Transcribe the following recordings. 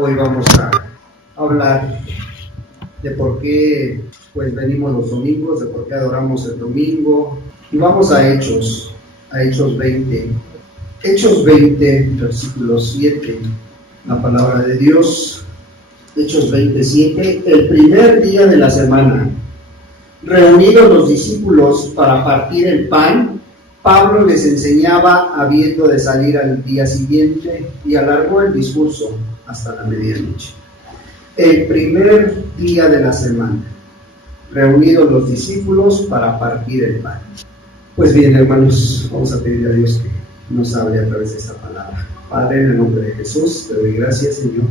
Hoy vamos a hablar de por qué venimos los domingos, de por qué adoramos el domingo. Y vamos a Hechos 20. Hechos 20, versículo 7, la palabra de Dios. Hechos 27, el primer día de la semana, reunidos los discípulos para partir el pan, Pablo les enseñaba habiendo de salir al día siguiente y alargó el discurso hasta la medianoche. El primer día de la semana, reunidos los discípulos para partir el pan. Pues bien, hermanos, vamos a pedir a Dios que nos hable a través de esta palabra. Padre, en el nombre de Jesús, te doy gracias, Señor,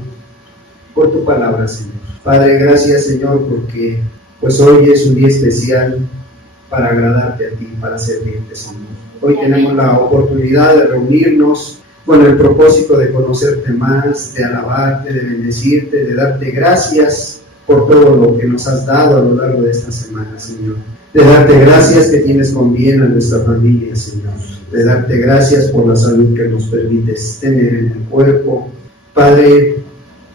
por tu palabra, Señor. Padre, gracias, Señor, porque pues hoy es un día especial para agradarte a ti, para servirte, Señor. Hoy tenemos la oportunidad de reunirnos con el propósito de conocerte más, de alabarte, de bendecirte, de darte gracias por todo lo que nos has dado a lo largo de esta semana, Señor. De darte gracias que tienes con bien a nuestra familia, Señor. De darte gracias por la salud que nos permites tener en el cuerpo. Padre,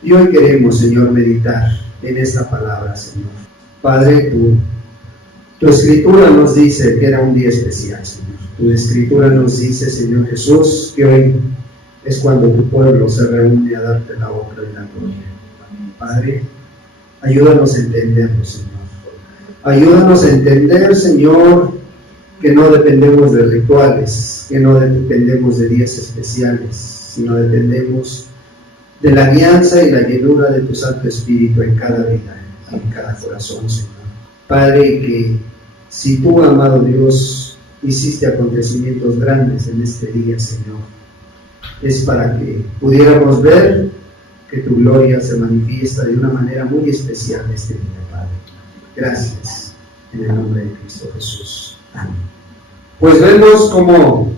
y hoy queremos, Señor, meditar en esta palabra, Señor. Padre, tu escritura nos dice que era un día especial, Señor. Tu escritura nos dice, Señor Jesús, que hoy es cuando tu pueblo se reúne a darte la honra y la gloria. Padre, ayúdanos a entenderlo, Señor. Ayúdanos a entender, Señor, que no dependemos de rituales, que no dependemos de días especiales, sino dependemos de la alianza y la llenura de tu Santo Espíritu en cada vida, en cada corazón, Señor. Padre, que si tú, amado Dios, hiciste acontecimientos grandes en este día, Señor, es para que pudiéramos ver que tu gloria se manifiesta de una manera muy especial este día, Padre. Gracias, en el nombre de Cristo Jesús. Amén. Pues vemos como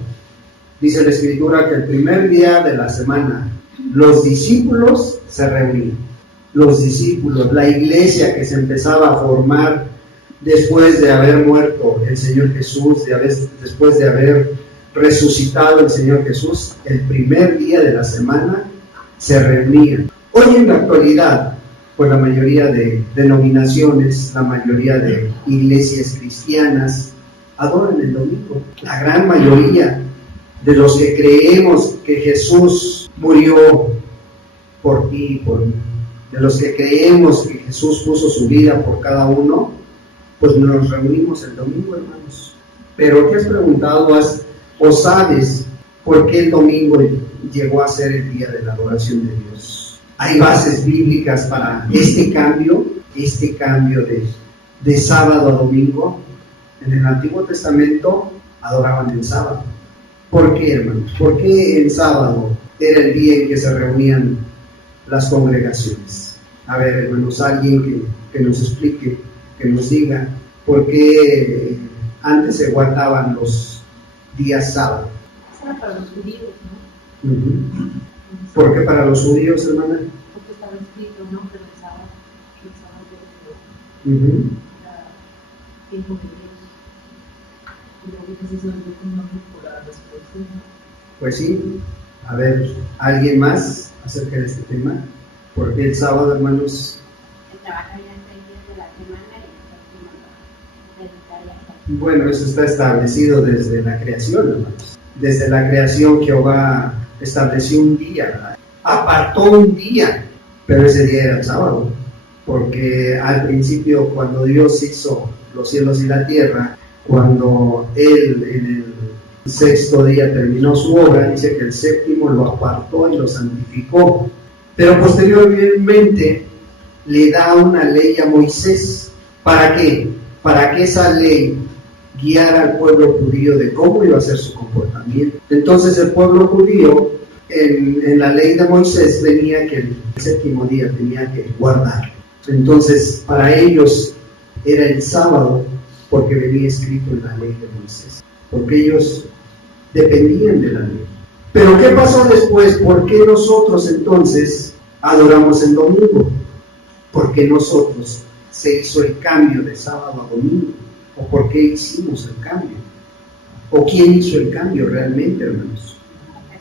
dice la Escritura que el primer día de la semana los discípulos se reunían. Los discípulos, la iglesia que se empezaba a formar después de haber muerto el Señor Jesús, después de haber resucitado el Señor Jesús, el primer día de la semana se reunían. Hoy en la actualidad, pues la mayoría de denominaciones, la mayoría de iglesias cristianas adoran el domingo. La gran mayoría de los que creemos que Jesús murió por ti y por mí, de los que creemos que Jesús puso su vida por cada uno, pues nos reunimos el domingo, hermanos. Pero ¿qué has preguntado? ¿O sabes por qué el domingo llegó a ser el día de la adoración de Dios? Hay bases bíblicas para este cambio de sábado a domingo. En el Antiguo Testamento adoraban el sábado. ¿Por qué, hermanos? ¿Por qué el sábado era el día en que se reunían las congregaciones? A ver, hermanos, alguien que nos explique, que nos diga por qué antes se guardaban los días sábado. Era para los judíos, ¿no? Uh-huh. ¿Por qué para los judíos, hermana? Porque estaba escrito, ¿no? Pero el sábado Uh-huh. era tiempo de Dios. Y luego entonces los grupos no temporadas después, ¿no? Pues sí. A ver, ¿alguien más acerca de este tema? ¿Por qué el sábado, hermanos? Se trabaja ya 6 días de la semana y el séptimo no. Bueno, eso está establecido desde la creación, hermanos. Desde la creación Jehová estableció un día, apartó un día, pero ese día era el sábado, porque al principio cuando Dios hizo los cielos y la tierra, cuando Él en el 6º día terminó su obra, dice que el 7º lo apartó y lo santificó, pero posteriormente le da una ley a Moisés. ¿Para qué? Para que esa ley guiara al pueblo judío de cómo iba a ser su comportamiento. Entonces el pueblo judío en la ley de Moisés venía que el 7º día tenía que guardar. Entonces para ellos era el sábado porque venía escrito en la ley de Moisés, porque ellos dependían de la ley. Pero ¿qué pasó después? ¿Por qué nosotros entonces adoramos el domingo? Porque nosotros se hizo el cambio de sábado a domingo. ¿O por qué hicimos el cambio? ¿O quién hizo el cambio realmente, hermanos?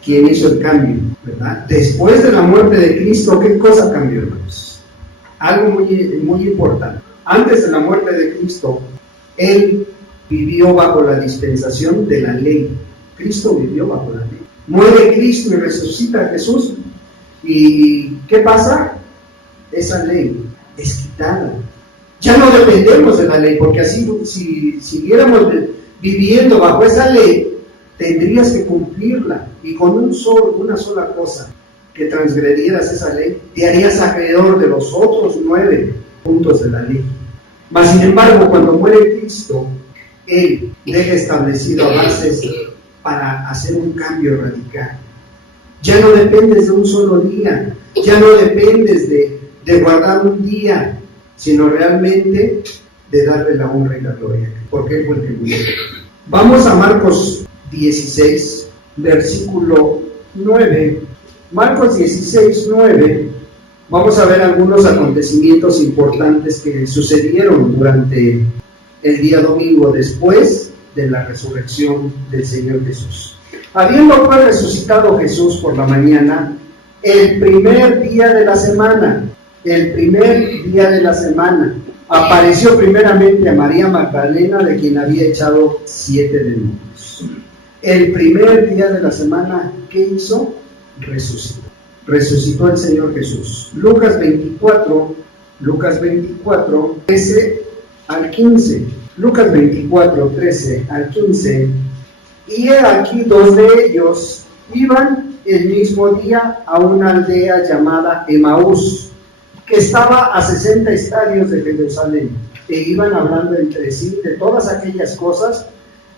¿Quién hizo el cambio? ¿verdad? Después de la muerte de Cristo, ¿qué cosa cambió, hermanos? Algo muy importante. Antes de la muerte de Cristo, Él vivió bajo la dispensación de la ley. Cristo vivió bajo la ley. Muere Cristo y resucita Jesús. ¿Y qué pasa? Esa ley es quitada. Ya no dependemos de la ley, porque así, si siguiéramos viviendo bajo esa ley, tendrías que cumplirla. Y con una sola cosa, que transgredieras esa ley, te harías acreedor de los otros 9 puntos de la ley. Mas, sin embargo, cuando muere Cristo, Él deja establecido avances para hacer un cambio radical. Ya no dependes de un solo día, ya no dependes de guardar un día, sino realmente de darle la honra y la gloria, porque Él fue el que murió. Vamos a Marcos 16, versículo 9. Marcos 16, 9. Vamos a ver algunos acontecimientos importantes que sucedieron durante el día domingo después de la resurrección del Señor Jesús. Habiendo pues resucitado Jesús por la mañana, el primer día de la semana, apareció primeramente a María Magdalena, de quien había echado 7 demonios. El primer día de la semana, ¿qué hizo? Resucitó el Señor Jesús. Lucas 24, 13 al 15. Lucas 24, 13 al 15. Y he aquí 2 de ellos iban el mismo día a una aldea llamada Emaús, que estaba a 60 estadios de Jerusalén, e iban hablando entre sí de todas aquellas cosas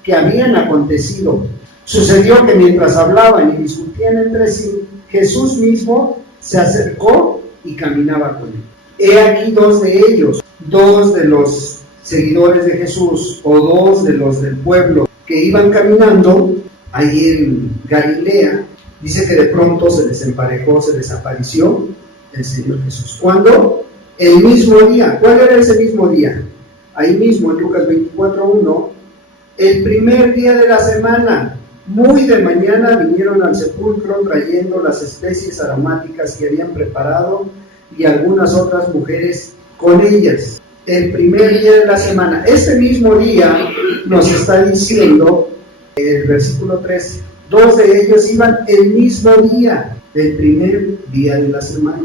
que habían acontecido. Sucedió que mientras hablaban y discutían entre sí, Jesús mismo se acercó y caminaba con él. He aquí 2 de ellos, 2 de los seguidores de Jesús, o 2 de los del pueblo que iban caminando ahí en Galilea. Dice que de pronto se les emparejó, se les apareció el Señor Jesús. ¿Cuándo? El mismo día. ¿Cuál era ese mismo día? Ahí mismo en Lucas 24:1, el primer día de la semana, muy de mañana, vinieron al sepulcro trayendo las especies aromáticas que habían preparado y algunas otras mujeres con ellas. El primer día de la semana. Este mismo día nos está diciendo el versículo 13, 2 de ellos iban el mismo día, el primer día de la semana.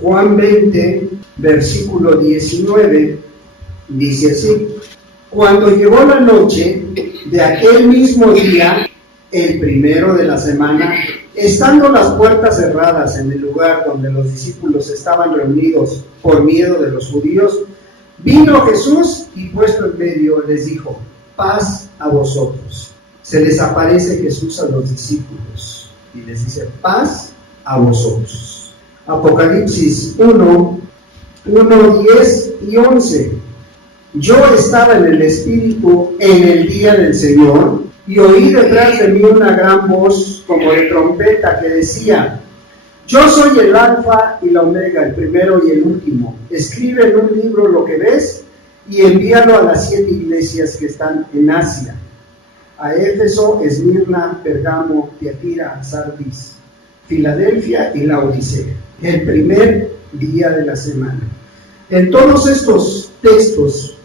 Juan 20, versículo 19, dice así: cuando llegó la noche de aquel mismo día, el primero de la semana, estando las puertas cerradas en el lugar donde los discípulos estaban reunidos por miedo de los judíos, vino Jesús y puesto en medio les dijo: paz a vosotros. Se les aparece Jesús a los discípulos y les dice: paz a vosotros. Apocalipsis 1, 10 y 11. Yo estaba en el Espíritu en el día del Señor, y oí detrás de mí una gran voz como de trompeta que decía: yo soy el Alfa y la Omega, el primero y el último. Escribe en un libro lo que ves y envíalo a las 7 iglesias que están en Asia: a Éfeso, Esmirna, Pergamo, Tiatira, Sardis, Filadelfia y Laodicea. El primer día de la semana. En todos estos textos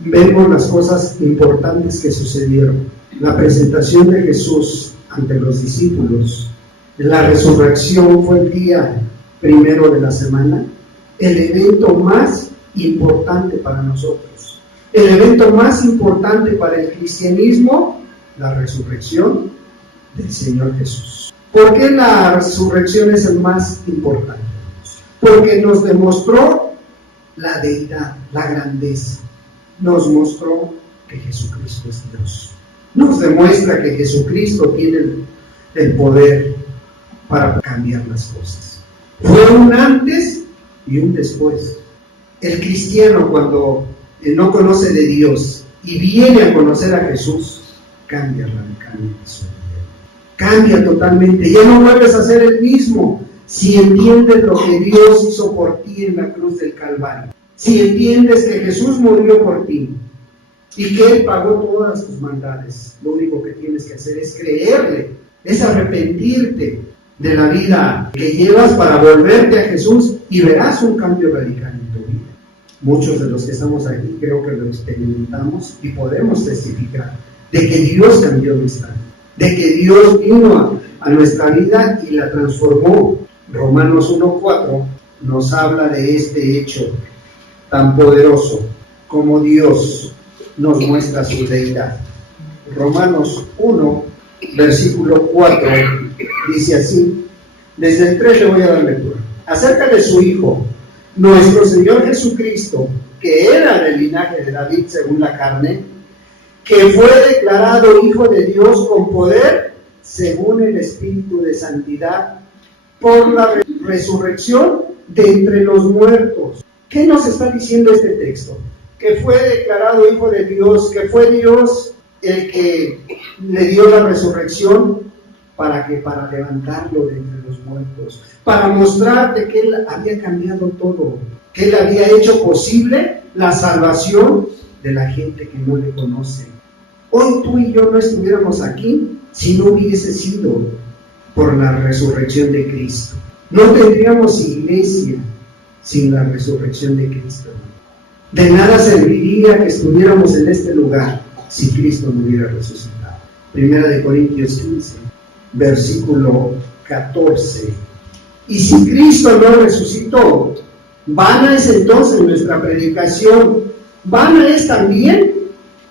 vemos las cosas importantes que sucedieron: la presentación de Jesús ante los discípulos, la resurrección fue el día primero de la semana, el evento más importante para nosotros, el evento más importante para el cristianismo, la resurrección del Señor Jesús. ¿Por qué la resurrección es el más importante? Porque nos demostró la deidad, la grandeza. Nos mostró que Jesucristo es Dios. Nos demuestra que Jesucristo tiene el poder para cambiar las cosas. Fue un antes y un después. El cristiano, cuando no conoce de Dios y viene a conocer a Jesús, cambia radicalmente su vida. Cambia totalmente. Ya no vuelves a ser el mismo si entiendes lo que Dios hizo por ti en la cruz del Calvario. Si entiendes que Jesús murió por ti y que Él pagó todas tus maldades, lo único que tienes que hacer es creerle, es arrepentirte de la vida que llevas para volverte a Jesús y verás un cambio radical en tu vida. Muchos de los que estamos aquí creo que lo experimentamos y podemos testificar de que Dios cambió nuestra vida, de que Dios vino a nuestra vida y la transformó. Romanos 1:4 nos habla de este hecho tan poderoso como Dios nos muestra su deidad. Romanos 1, versículo 4, dice así, desde el 3 le voy a dar lectura. Acerca de su Hijo, nuestro Señor Jesucristo, que era del linaje de David según la carne, que fue declarado Hijo de Dios con poder según el Espíritu de Santidad, por la resurrección de entre los muertos. ¿Qué nos está diciendo este texto? Que fue declarado Hijo de Dios, que fue Dios el que le dio la resurrección. ¿Para qué? Para levantarlo de entre los muertos, para mostrarte que Él había cambiado todo, que Él había hecho posible la salvación de la gente que no le conoce. Hoy tú y yo no estuviéramos aquí si no hubiese sido por la resurrección de Cristo. No tendríamos iglesia sin la resurrección de Cristo. De nada serviría que estuviéramos en este lugar si Cristo no hubiera resucitado. Primera de Corintios 15, versículo 14. Y si Cristo no resucitó, vana es entonces nuestra predicación, vana es también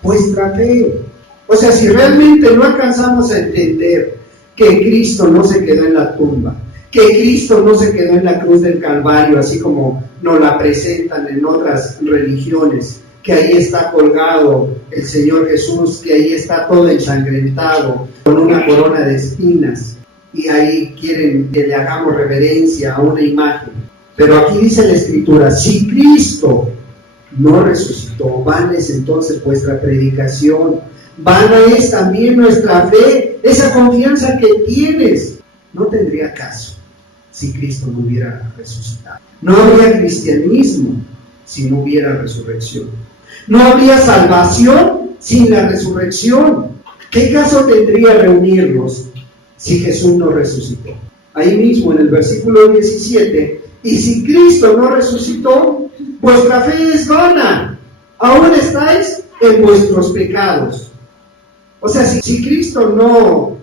vuestra fe. O sea, si realmente no alcanzamos a entender que Cristo no se quedó en la tumba, que Cristo no se quedó en la cruz del Calvario, así como nos la presentan en otras religiones, que ahí está colgado el Señor Jesús, que ahí está todo ensangrentado, con una corona de espinas, y ahí quieren que le hagamos reverencia a una imagen. Pero aquí dice la Escritura, si Cristo no resucitó, vana es entonces vuestra predicación, vana es también nuestra fe, esa confianza que tienes, no tendría caso si Cristo no hubiera resucitado. No habría cristianismo si no hubiera resurrección. No habría salvación sin la resurrección. ¿Qué caso tendría reunirnos si Jesús no resucitó? Ahí mismo en el versículo 17, y si Cristo no resucitó, vuestra fe es vana, aún estáis en vuestros pecados. O sea, si Cristo no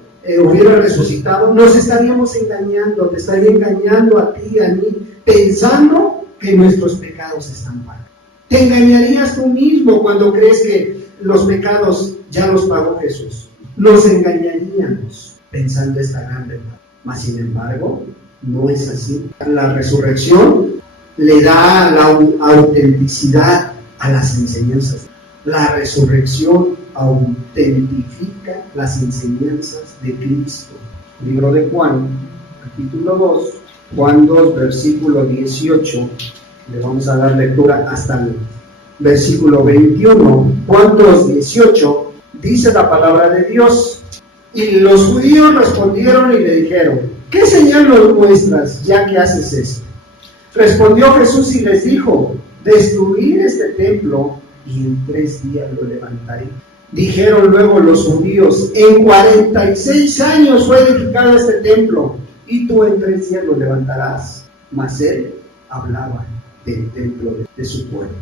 hubiera resucitado, nos estaríamos engañando, te estaría engañando a ti, a mí, pensando que nuestros pecados están pagados. Te engañarías tú mismo cuando crees que los pecados ya los pagó Jesús. Nos engañaríamos pensando esta gran verdad. Mas sin embargo, no es así. La resurrección le da la autenticidad a las enseñanzas. La resurrección autentifica las enseñanzas de Cristo. Libro de Juan, capítulo 2, Juan 2, versículo 18. Le vamos a dar lectura hasta el versículo 21. Juan 2, 18, dice la palabra de Dios. Y los judíos respondieron y le dijeron, ¿qué señal nos muestras ya que haces esto? Respondió Jesús y les dijo, destruid este templo y en 3 días lo levantaré. Dijeron luego los judíos, en 46 años fue edificado este templo y tú en 3 días lo levantarás. Mas él hablaba del templo de su cuerpo.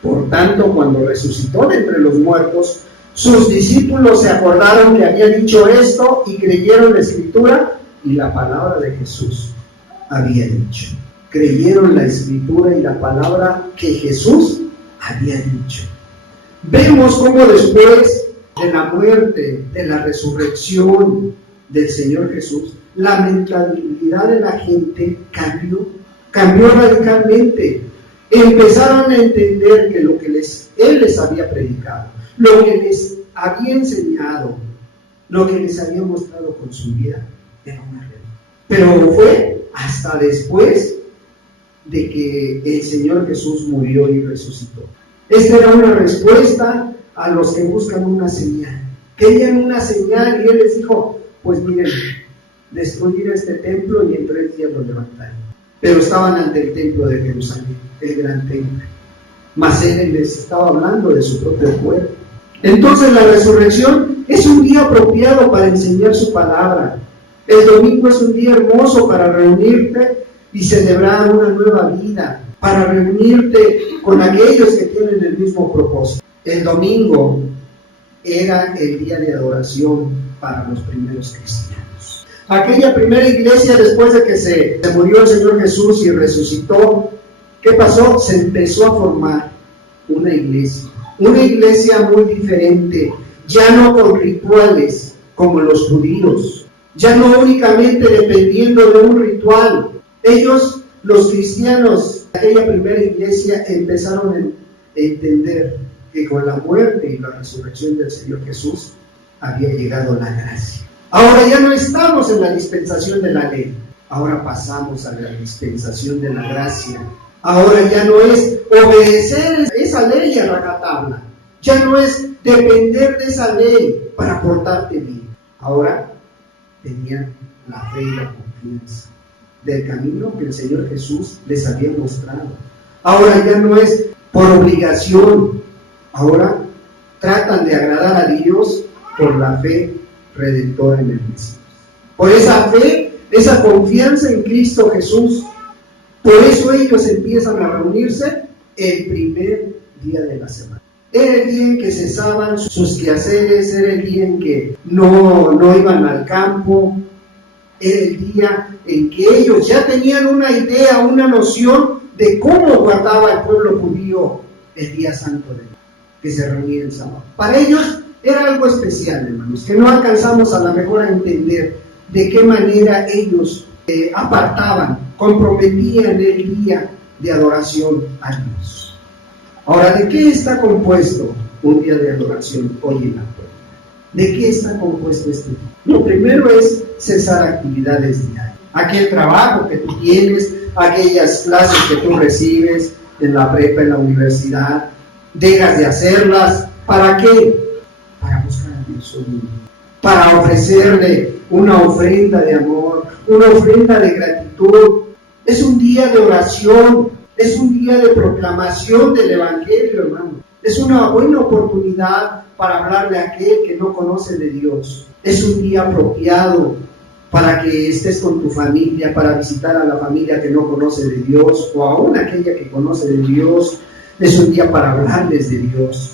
Por tanto, cuando resucitó de entre los muertos, sus discípulos se acordaron que había dicho esto y creyeron la Escritura y la palabra de Jesús había dicho. Creyeron la Escritura y la palabra que Jesús había dicho. Vemos cómo después de la muerte, de la resurrección del Señor Jesús, la mentalidad de la gente cambió radicalmente. Empezaron a entender que lo que Él les había predicado, lo que les había enseñado, lo que les había mostrado con su vida, era una realidad. Pero fue hasta después de que el Señor Jesús murió y resucitó. Esta era una respuesta a los que buscan una señal. Querían una señal y Él les dijo, pues miren, destruir este templo y en 3 días lo levantaré. Pero estaban ante el templo de Jerusalén, el gran templo. Mas Él les estaba hablando de su propio cuerpo. Entonces la resurrección es un día apropiado para enseñar su palabra. El domingo es un día hermoso para reunirte y celebrar una nueva vida, para reunirte con aquellos que tienen el mismo propósito. El domingo era el día de adoración para los primeros cristianos. Aquella primera iglesia, después de que se murió el Señor Jesús y resucitó, ¿qué pasó? Se empezó a formar una iglesia muy diferente, ya no con rituales como los judíos, ya no únicamente dependiendo de un ritual. Ellos, los cristianos de aquella primera iglesia, empezaron a entender que con la muerte y la resurrección del Señor Jesús había llegado la gracia. Ahora ya no estamos en la dispensación de la ley, ahora pasamos a la dispensación de la gracia. Ahora ya no es obedecer esa ley a rajatabla, ya no es depender de esa ley para portarte bien. Ahora tenían la fe y la confianza del camino que el Señor Jesús les había mostrado. Ahora ya no es por obligación, ahora tratan de agradar a Dios por la fe redentora en el Mesías. Por esa fe, esa confianza en Cristo Jesús. Por eso ellos empiezan a reunirse el primer día de la semana. Era el día en que cesaban sus quehaceres, era el día en que no iban al campo, era el día en que ellos ya tenían una idea, una noción de cómo guardaba el pueblo judío el día santo de Dios, que se reunía el sábado. Para ellos era algo especial, hermanos, que no alcanzamos a lo mejor a entender de qué manera ellos apartaban, comprometían el día de adoración a Dios. Ahora, ¿de qué está compuesto un día de adoración hoy en la actualidad? ¿De qué está compuesto este día? Lo primero es cesar actividades diarias. Aquel trabajo que tú tienes, aquellas clases que tú recibes en la prepa, en la universidad, dejas de hacerlas. ¿Para qué? Para buscar a Dios, para ofrecerle una ofrenda de amor, una ofrenda de gratitud. Es un día de oración, es un día de proclamación del Evangelio, hermano. Es una buena oportunidad para hablarle a aquel que no conoce de Dios. Es un día apropiado para que estés con tu familia, para visitar a la familia que no conoce de Dios, o aún aquella que conoce de Dios. Es un día para hablarles de Dios,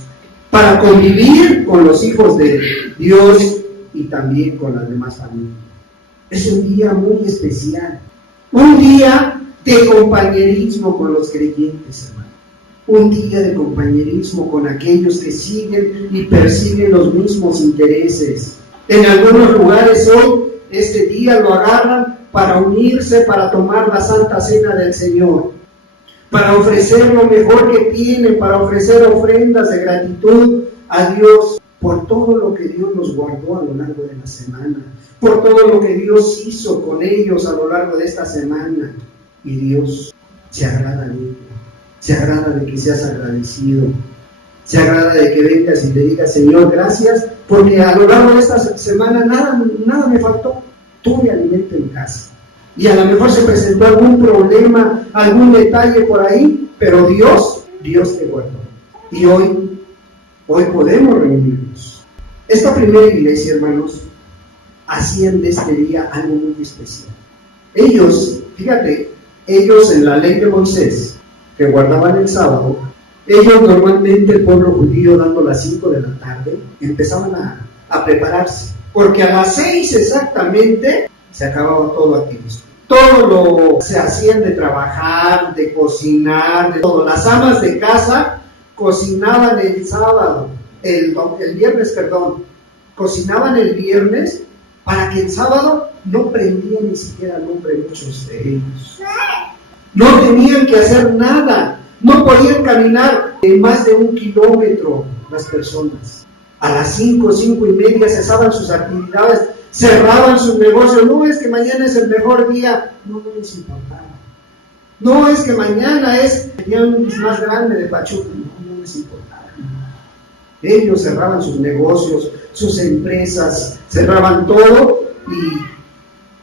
para convivir con los hijos de Dios y también con las demás familias. Es un día muy especial, un día de compañerismo con los creyentes, hermano. Un día de compañerismo con aquellos que siguen y persiguen los mismos intereses. En algunos lugares hoy, este día lo agarran para unirse, para tomar la Santa Cena del Señor, para ofrecer lo mejor que tienen, para ofrecer ofrendas de gratitud a Dios por todo lo que Dios nos guardó a lo largo de la semana, por todo lo que Dios hizo con ellos a lo largo de esta semana. Y Dios se agrada de ello, se agrada de que seas agradecido, se agrada de que vengas y le digas: Señor, gracias, porque a lo largo de esta semana nada me faltó, tuve alimento en casa. Y a lo mejor se presentó algún problema, algún detalle por ahí, pero Dios te guardó. Y hoy podemos reunirnos. Esta primera iglesia, hermanos, hacían de este día algo muy especial. Ellos en la ley de Moisés, que guardaban el sábado, ellos normalmente, el pueblo judío, dando las 5 de la tarde, empezaban a prepararse, porque a las 6 exactamente se acababa todo aquí. Todo se hacían de trabajar, de cocinar, de todo. Las amas de casa cocinaban el sábado, el viernes, cocinaban el viernes para que el sábado no prendían ni siquiera lumbre muchos de ellos. No tenían que hacer nada, no podían caminar en más de 1 kilómetro las personas. A las 5:30 cesaban sus actividades, cerraban sus negocios. No es que mañana es el mejor día, no les importaba. No es que mañana es el día más grande de Pachuca, no les importaba. Ellos cerraban sus negocios, sus empresas, cerraban todo y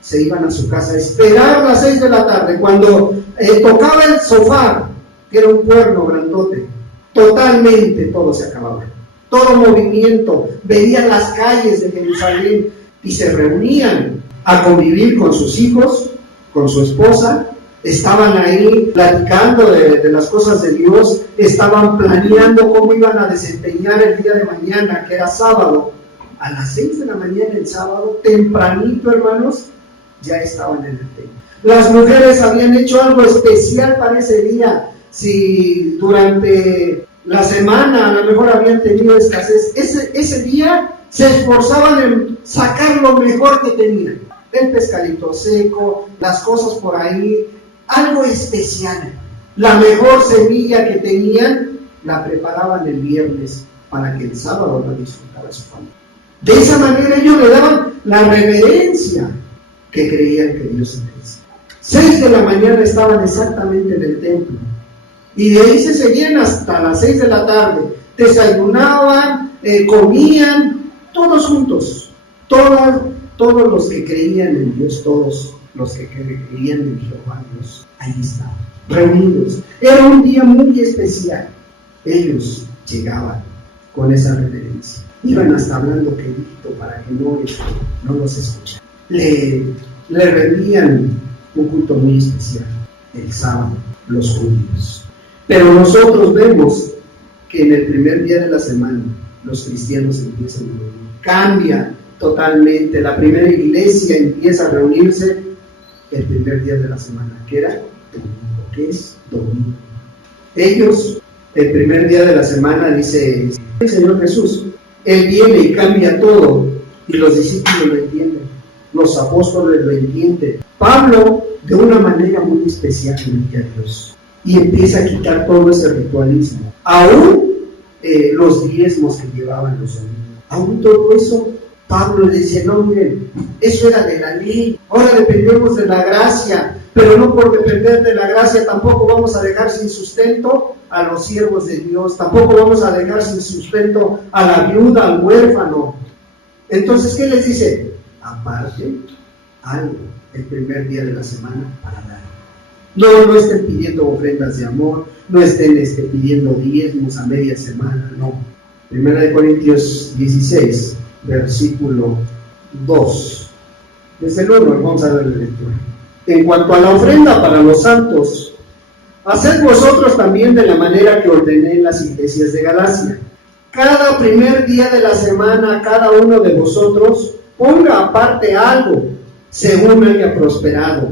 se iban a su casa a esperar las 6 de la tarde, cuando tocaba el sofá, que era un cuerno grandote, totalmente todo se acababa. Todo movimiento, veían las calles de Jerusalén y se reunían a convivir con sus hijos, con su esposa. Estaban ahí platicando de las cosas de Dios, estaban planeando cómo iban a desempeñar el día de mañana, que era sábado. A las 6 de la mañana el sábado, tempranito, hermanos, ya estaban en el templo. Las mujeres habían hecho algo especial para ese día. Si durante la semana a lo mejor habían tenido escasez, ese día se esforzaban en sacar lo mejor que tenían. El pescadito seco, las cosas por ahí, algo especial. La mejor semilla que tenían la preparaban el viernes para que el sábado la disfrutara su familia. De esa manera ellos le daban la reverencia que creían que Dios se merecía. 6 de la mañana estaban exactamente en el templo y de ahí se seguían hasta las 6 de la tarde. Desayunaban, comían, todos juntos. Todos los que creían en Dios, todos los que creían en Jehová Dios, ahí estaban, reunidos. Era un día muy especial. Ellos llegaban con esa reverencia. Iban hasta hablando quedito para que no los escucharan. Le rendían un culto muy especial el sábado, los judíos. Pero nosotros vemos que en el primer día de la semana los cristianos empiezan a reunir. Cambia totalmente. La primera iglesia empieza a reunirse el primer día de la semana, que era domingo, que es domingo. Ellos, el primer día de la semana, dice el Señor Jesús, Él viene y cambia todo, y los discípulos lo entienden, los apóstoles lo entienden. Pablo, de una manera muy especial, bendiga a Dios, y empieza a quitar todo ese ritualismo, aún los diezmos que llevaban los domingos, aún todo eso. Pablo le dice, no, miren, eso era de la ley, ahora dependemos de la gracia, pero no por depender de la gracia tampoco vamos a dejar sin sustento a los siervos de Dios, tampoco vamos a dejar sin sustento a la viuda, al huérfano. Entonces, ¿qué les dice? Aparte algo el primer día de la semana para dar. No estén pidiendo ofrendas de amor, no estén pidiendo diezmos a media semana, no. 1 Corintios 16, versículo 2. Desde luego, vamos a ver la lectura. En cuanto a la ofrenda para los santos, haced vosotros también de la manera que ordené en las iglesias de Galacia. Cada primer día de la semana, cada uno de vosotros ponga aparte algo, según haya prosperado,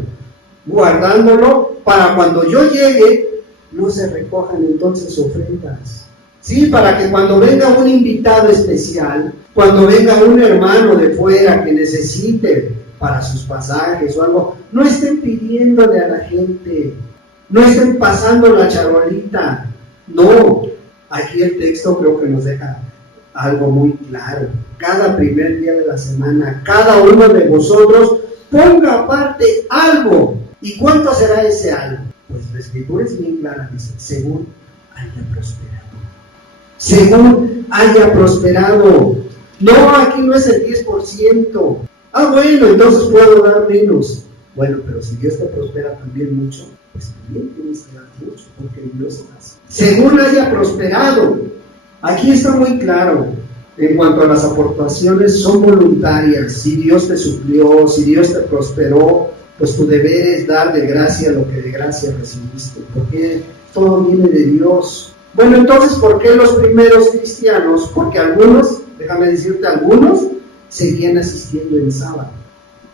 guardándolo para cuando yo llegue, no se recojan entonces ofrendas. Sí, para que cuando venga un invitado especial, cuando venga un hermano de fuera que necesite para sus pasajes o algo, no estén pidiéndole a la gente, no estén pasando la charolita. No, aquí el texto creo que nos deja algo muy claro. Cada primer día de la semana, cada uno de vosotros ponga aparte algo. ¿Y cuánto será ese algo? Pues la escritura es bien clara, dice, según haya prosperado. Según haya prosperado. No, aquí no es el 10%. Bueno, entonces puedo dar menos. Bueno, pero si Dios te prospera también mucho, pues también tienes que dar mucho, porque Dios hace. Según haya prosperado. Aquí está muy claro. En cuanto a las aportaciones, son voluntarias. Si Dios te suplió, si Dios te prosperó, pues tu deber es dar de gracia lo que de gracia recibiste, porque todo viene de Dios. Bueno, entonces, ¿por qué los primeros cristianos? Porque algunos, déjame decirte, algunos seguían asistiendo en sábado,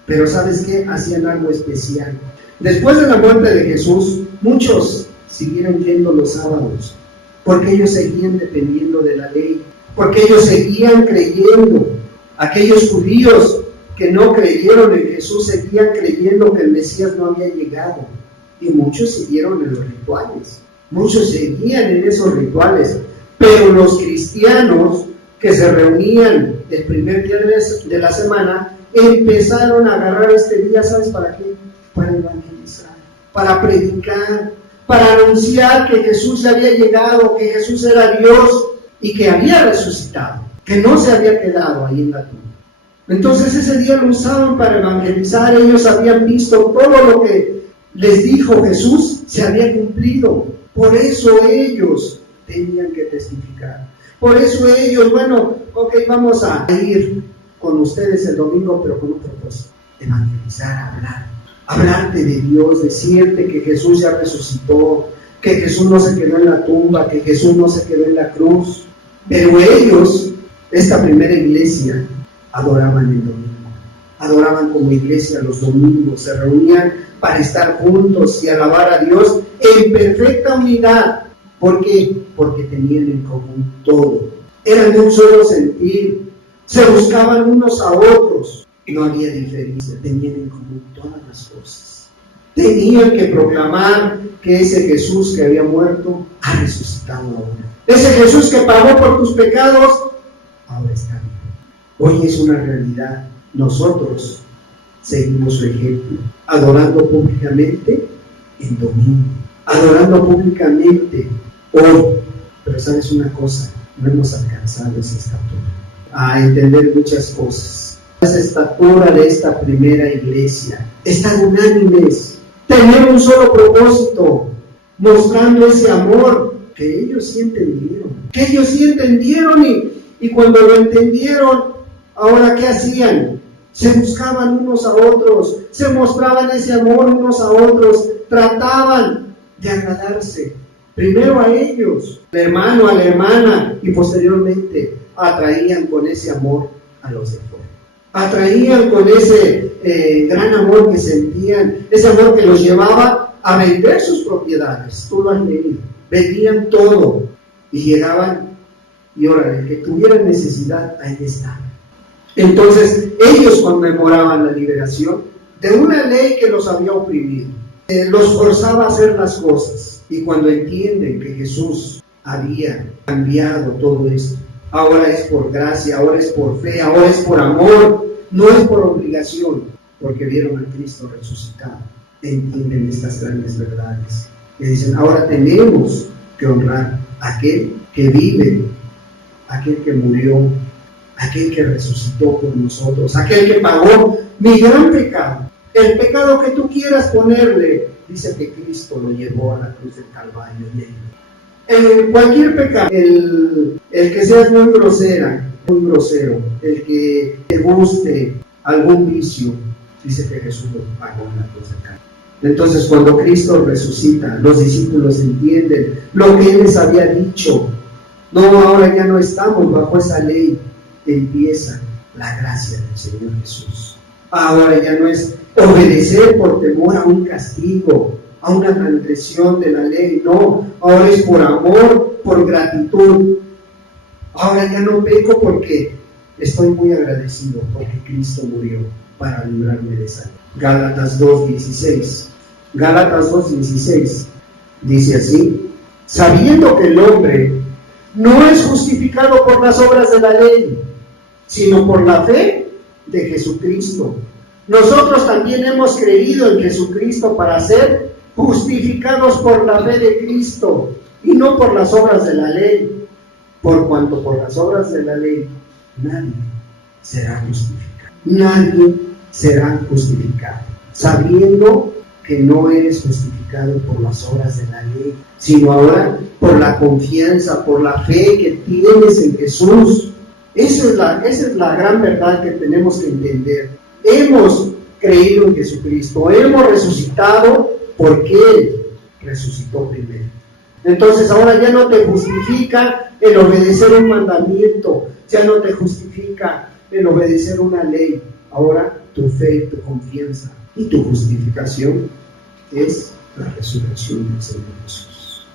pero ¿sabes qué? Hacían algo especial. Después de la muerte de Jesús, muchos siguieron yendo los sábados, porque ellos seguían dependiendo de la ley, porque ellos seguían creyendo. Aquellos judíos que no creyeron en Jesús seguían creyendo que el Mesías no había llegado, y muchos siguieron en los rituales, muchos seguían en esos rituales, pero los cristianos que se reunían el primer día de la semana empezaron a agarrar este día, ¿sabes para qué? Para evangelizar, para predicar, para anunciar que Jesús ya había llegado, que Jesús era Dios y que había resucitado, que no se había quedado ahí en la tumba. Entonces ese día lo usaban para evangelizar. Ellos habían visto todo lo que les dijo Jesús se había cumplido. Por eso ellos tenían que testificar. Por eso ellos, bueno, ok, vamos a ir con ustedes el domingo, pero con un propósito. evangelizar, hablarte de Dios, decirte que Jesús ya resucitó, que Jesús no se quedó en la tumba, que Jesús no se quedó en la cruz. Pero ellos, esta primera iglesia, adoraban el domingo. Adoraban como iglesia los domingos, se reunían para estar juntos y alabar a Dios en perfecta unidad. ¿Por qué? Porque tenían en común todo. Eran de un solo sentir, se buscaban unos a otros. No había diferencia, tenían en común todas las cosas. Tenían que proclamar que ese Jesús que había muerto ha resucitado ahora. Ese Jesús que pagó por tus pecados, ahora está vivo. Hoy es una realidad. Nosotros seguimos su ejemplo, adorando públicamente el domingo, adorando públicamente hoy. Pero sabes una cosa, no hemos alcanzado esa estatura, a entender muchas cosas. Esa estatura de esta primera iglesia, estar unánimes, tener un solo propósito, mostrando ese amor que ellos sí entendieron, y cuando lo entendieron, ahora ¿qué hacían? Se buscaban unos a otros, se mostraban ese amor unos a otros, trataban de agradarse, primero a ellos, al hermano, a la hermana, y posteriormente atraían con ese amor a los de fuera. Atraían con ese gran amor que sentían, ese amor que los llevaba a vender sus propiedades. Tú lo has leído. Vendían todo y llegaban, y ahora el que tuviera necesidad, ahí está. Entonces ellos conmemoraban la liberación de una ley que los había oprimido, los forzaba a hacer las cosas. Y cuando entienden que Jesús había cambiado todo esto, ahora es por gracia, ahora es por fe, ahora es por amor, no es por obligación, porque vieron a Cristo resucitado, entienden estas grandes verdades. Y dicen, ahora tenemos que honrar a aquel que vive, aquel que murió, aquel que resucitó por nosotros, aquel que pagó mi gran pecado, el pecado que tú quieras ponerle. Dice que Cristo lo llevó a la cruz del Calvario. Cualquier pecado, el que seas muy grosero, el que te guste algún vicio, dice que Jesús lo pagó en la cruz del Calvario. Entonces, cuando Cristo resucita, los discípulos entienden lo que Él les había dicho. No, ahora ya no estamos bajo esa ley. Empieza la gracia del Señor Jesús. Ahora ya no es obedecer por temor a un castigo, a una transgresión de la ley. No, ahora es por amor, por gratitud. Ahora ya no peco porque estoy muy agradecido porque Cristo murió para librarme de esa ley. Gálatas 2:16 dice así: sabiendo que el hombre no es justificado por las obras de la ley, sino por la fe de Jesucristo. Nosotros también hemos creído en Jesucristo para ser justificados por la fe de Cristo y no por las obras de la ley, por cuanto por las obras de la ley nadie será justificado. Nadie será justificado, sabiendo que no eres justificado por las obras de la ley, sino ahora por la confianza, por la fe que tienes en Jesús. Esa es la gran verdad que tenemos que entender. Hemos creído en Jesucristo, hemos resucitado porque Él resucitó primero. Entonces ahora ya no te justifica el obedecer un mandamiento, ya no te justifica el obedecer una ley. Ahora tu fe, tu confianza y tu justificación es la resurrección del Señor Jesús.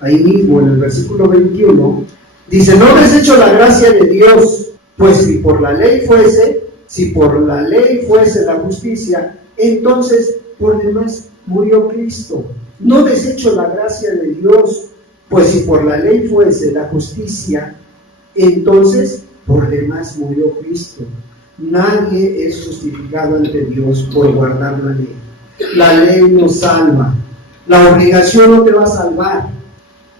Ahí mismo en el versículo 21 dice: no desecho la gracia de Dios, pues si por la ley fuese la justicia, entonces por demás murió Cristo. No desecho la gracia de Dios, pues si por la ley fuese la justicia, entonces por demás murió Cristo. Nadie es justificado ante Dios por guardar la ley. La ley nos salva. La obligación no te va a salvar.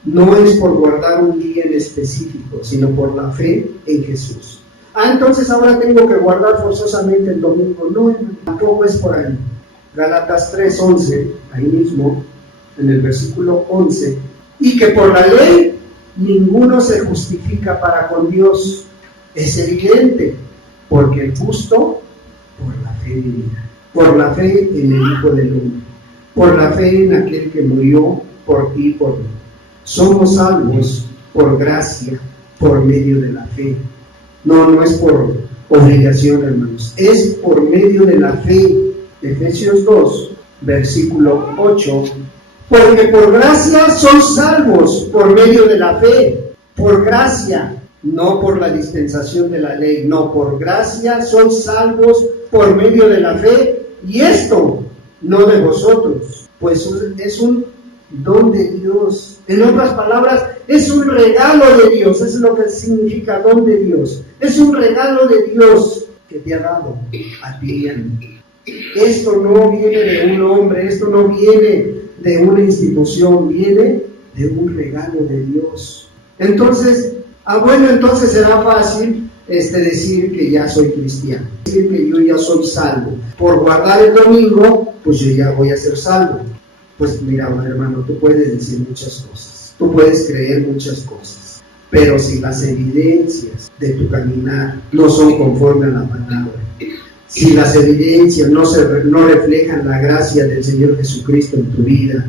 No es por guardar un día en específico, sino por la fe en Jesús. Entonces ahora tengo que guardar forzosamente el domingo. No, tampoco es por ahí. Gálatas 3:11, ahí mismo, en el versículo 11, y que por la ley ninguno se justifica para con Dios. Es evidente, porque el justo por la fe fe de vida, por la fe en el Hijo del Hombre, por la fe en aquel que murió por ti y por mí. Somos salvos por gracia, por medio de la fe. No es por obligación, hermanos, es por medio de la fe. Efesios 2, versículo 8. Porque por gracia sois salvos por medio de la fe. Por gracia, no por la dispensación de la ley, no, por gracia sois salvos por medio de la fe. Y esto no de vosotros, pues es un don de Dios. En otras palabras, es un regalo de Dios. Eso es lo que significa don de Dios. Es un regalo de Dios que te ha dado a ti y a mí. Esto no viene de un hombre, esto no viene de una institución, viene de un regalo de Dios. Entonces, entonces será fácil decir que ya soy cristiano, decir que yo ya soy salvo. Por guardar el domingo, pues yo ya voy a ser salvo. Pues mira, hermano, tú puedes decir muchas cosas, tú puedes creer muchas cosas, pero si las evidencias de tu caminar no son conforme a la palabra, si las evidencias no reflejan la gracia del Señor Jesucristo en tu vida,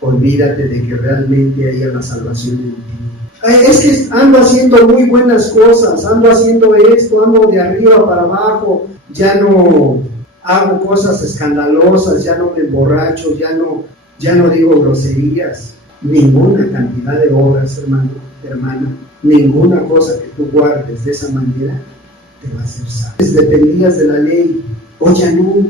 olvídate de que realmente haya la salvación en ti. Es que ando haciendo muy buenas cosas, ando haciendo esto, ando de arriba para abajo, ya no hago cosas escandalosas, ya no me emborracho, ya no digo groserías. Ninguna cantidad de obras, hermana, ninguna cosa que tú guardes de esa manera te va a hacer salvo. Dependías de la ley, hoy ya no.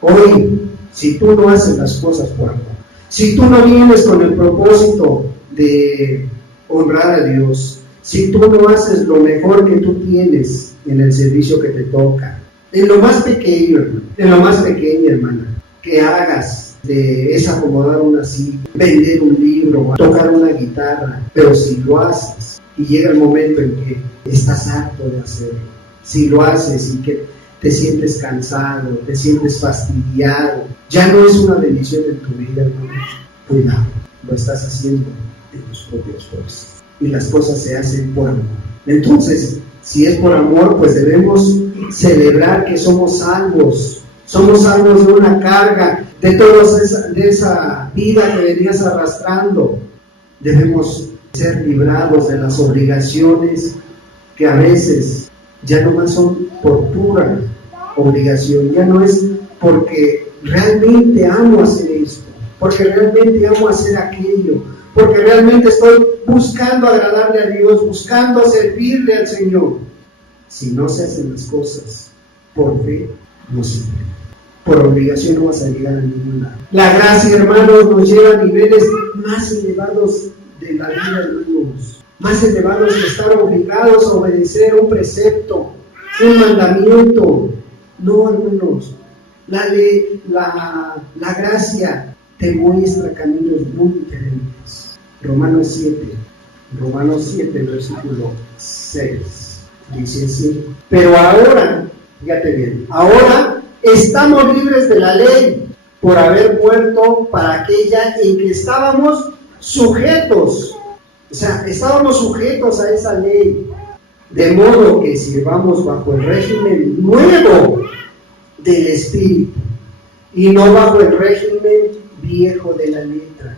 Hoy, si tú no haces las cosas por amor, si tú no vienes con el propósito de honrar a Dios, si tú no haces lo mejor que tú tienes en el servicio que te toca, en lo más pequeño, hermana, que hagas es acomodar una silla, vender un libro, tocar una guitarra, pero si lo haces y llega el momento en que estás harto de hacerlo, si lo haces y que te sientes cansado, te sientes fastidiado, ya no es una bendición en tu vida, hermano. Cuidado, lo estás haciendo de tus propios fuerzas. Y las cosas se hacen por amor. Entonces, si es por amor, pues debemos celebrar que somos salvos. Somos salvos de una carga, de esa vida que venías arrastrando. Debemos ser librados de las obligaciones que a veces ya no más son por pura obligación, ya no es porque realmente amo hacer esto, porque realmente amo hacer aquello, porque realmente estoy buscando agradarle a Dios, buscando servirle al Señor. Si no se hacen las cosas por fe, no sirve. Por obligación no vas a llegar a ningún lado. La gracia, hermanos, nos lleva a niveles más elevados de la vida de Dios, más elevados que estar obligados a obedecer un precepto, un mandamiento. No, hermanos, la gracia te muestra caminos muy diferentes. Romanos 7, versículo 6, dice así: pero ahora, fíjate bien, ahora estamos libres de la ley por haber muerto para aquella en que estábamos sujetos. O sea, estábamos sujetos a esa ley, de modo que sirvamos bajo el régimen nuevo del Espíritu y no bajo el régimen viejo de la letra.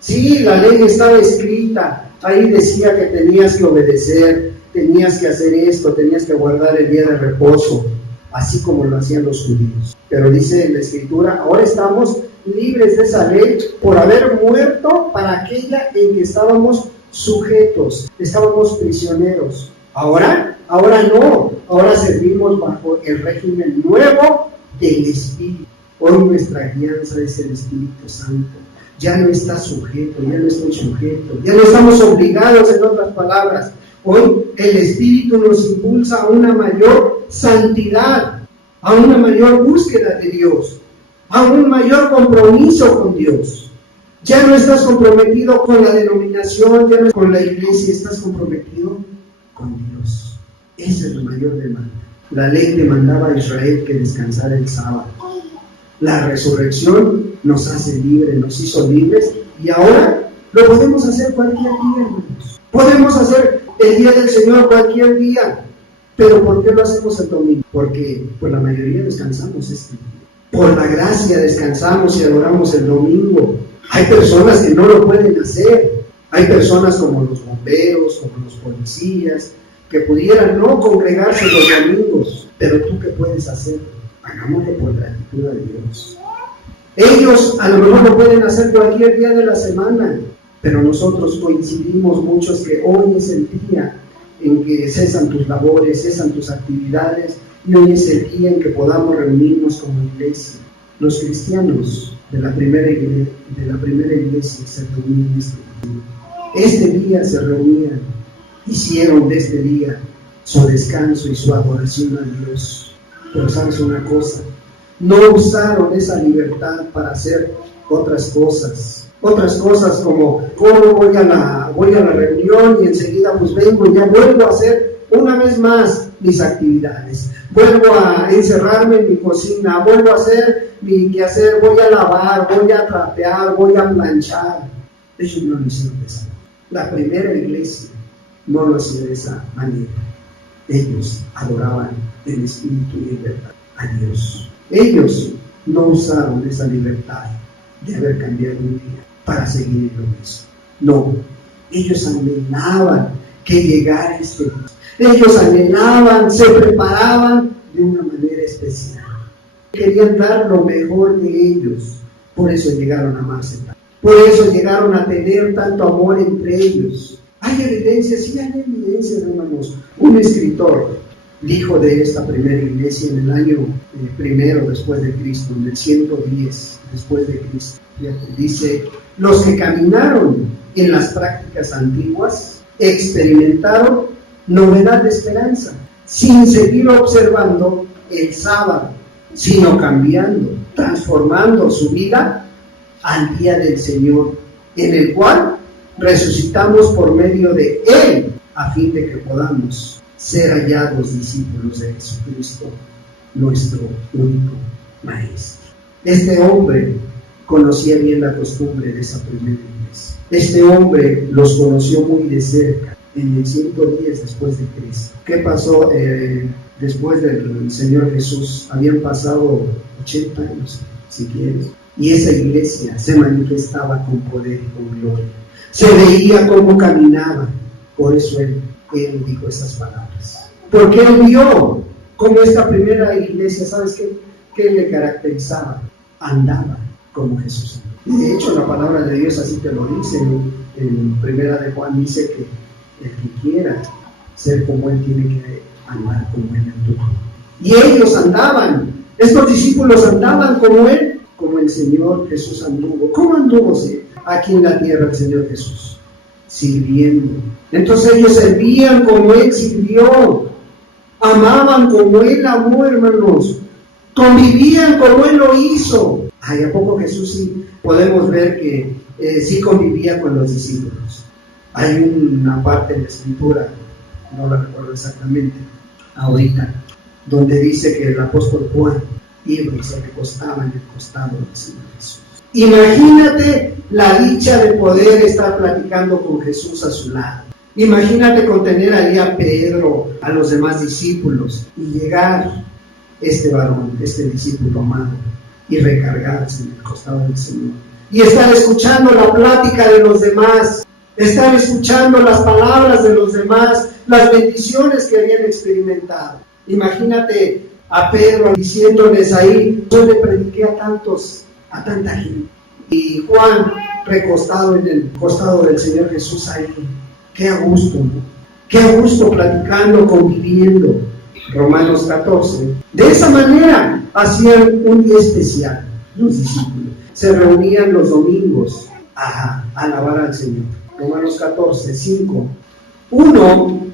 Sí, la ley estaba escrita, ahí decía que tenías que obedecer, tenías que hacer esto, tenías que guardar el día de reposo, así como lo hacían los judíos. Pero dice en la Escritura, ahora estamos libres de esa ley por haber muerto para aquella en que estábamos sujetos, estábamos prisioneros. Ahora no, ahora servimos bajo el régimen nuevo del Espíritu. Hoy nuestra guianza es el Espíritu Santo. Ya no está sujeto, ya no estoy sujeto, ya no estamos obligados, en otras palabras. Hoy el Espíritu nos impulsa a una mayor santidad, a una mayor búsqueda de Dios, a un mayor compromiso con Dios. Ya no estás comprometido con la denominación, ya no con la iglesia, estás comprometido con Dios. Esa es la mayor demanda. La ley demandaba a Israel que descansara el sábado. La resurrección nos hace libres, nos hizo libres, y ahora lo podemos hacer cualquier día, hermanos. Podemos hacer el día del Señor cualquier día. Pero ¿por qué lo hacemos el domingo? Porque la mayoría descansamos este día. Por la gracia descansamos y adoramos el domingo. Hay personas que no lo pueden hacer. Hay personas como los bomberos, como los policías, que pudieran no congregarse los domingos. Pero tú, ¿qué puedes hacer? Hagámoslo por gratitud a Dios. Ellos a lo mejor lo pueden hacer cualquier día de la semana, pero nosotros coincidimos muchos que hoy es el día en que cesan tus labores, cesan tus actividades, y hoy es el día en que podamos reunirnos como iglesia. Los cristianos de la primera iglesia se reunían este día se reunían, hicieron de este día su descanso y su adoración a Dios. Pero sabes una cosa, no usaron esa libertad para hacer otras cosas como voy a la reunión y enseguida pues vengo y ya vuelvo a hacer una vez más mis actividades, vuelvo a encerrarme en mi cocina, vuelvo a hacer mi quehacer, voy a lavar, voy a trapear, voy a planchar. Ellos no lo hicieron de esa manera. La primera iglesia no lo hacía de esa manera. Ellos adoraban en espíritu y en verdad a Dios. Ellos no usaron esa libertad de haber cambiado un día para seguir en lo mismo. No, ellos anhelaban que llegara este día. Ellos anhelaban, se preparaban de una manera especial. Querían dar lo mejor de ellos. Por eso llegaron a amarse tanto. Por eso llegaron a tener tanto amor entre ellos. Hay evidencias, sí hay evidencias, hermanos. Un escritor dijo de esta primera iglesia en el año primero después de Cristo, en el 110 después de Cristo. Dice, los que caminaron en las prácticas antiguas experimentaron novedad de esperanza, sin seguir observando el sábado, sino cambiando, transformando su vida al día del Señor, en el cual resucitamos por medio de Él, a fin de que podamos ser hallados discípulos de Jesucristo, nuestro único Maestro. Este hombre conocía bien la costumbre de esa primera iglesia. Este hombre los conoció muy de cerca, en el 110 después de Cristo. ¿Qué pasó después del Señor Jesús? Habían pasado 80 años, si quieres. Y esa iglesia se manifestaba con poder y con gloria. Se veía cómo caminaba. Por eso él dijo esas palabras. Porque él vio cómo esta primera iglesia, ¿sabes qué le caracterizaba? Andaba como Jesús. Y de hecho la palabra de Dios así te lo dice. En primera de Juan dice que el que quiera ser como él tiene que andar como él anduvo. Y ellos andaban, estos discípulos andaban como él, como el Señor Jesús anduvo. ¿Cómo anduvo aquí en la tierra el Señor Jesús? Sirviendo. Entonces ellos servían como él sirvió, amaban como él amó, hermanos, convivían como él lo hizo. Ay, ¿a poco Jesús sí podemos ver que sí convivía con los discípulos? Hay una parte en la escritura, no la recuerdo exactamente ahorita, donde dice que el apóstol Juan iba y se recostaba en el costado del Señor Jesús. Imagínate la dicha de poder estar platicando con Jesús a su lado. Imagínate con tener ahí a Pedro, a los demás discípulos, y llegar este varón, este discípulo amado, y recargarse en el costado del Señor. Y estar escuchando la plática de los demás, estar escuchando las palabras de los demás, las bendiciones que habían experimentado. Imagínate a Pedro diciéndoles ahí, yo le prediqué a tanta gente. Y Juan recostado en el costado del Señor Jesús ahí. Qué a gusto, ¿no? Qué a gusto platicando, conviviendo. Romanos 14. De esa manera hacían un día especial los discípulos. Se reunían los domingos a alabar al Señor. Romanos 14, 5. Uno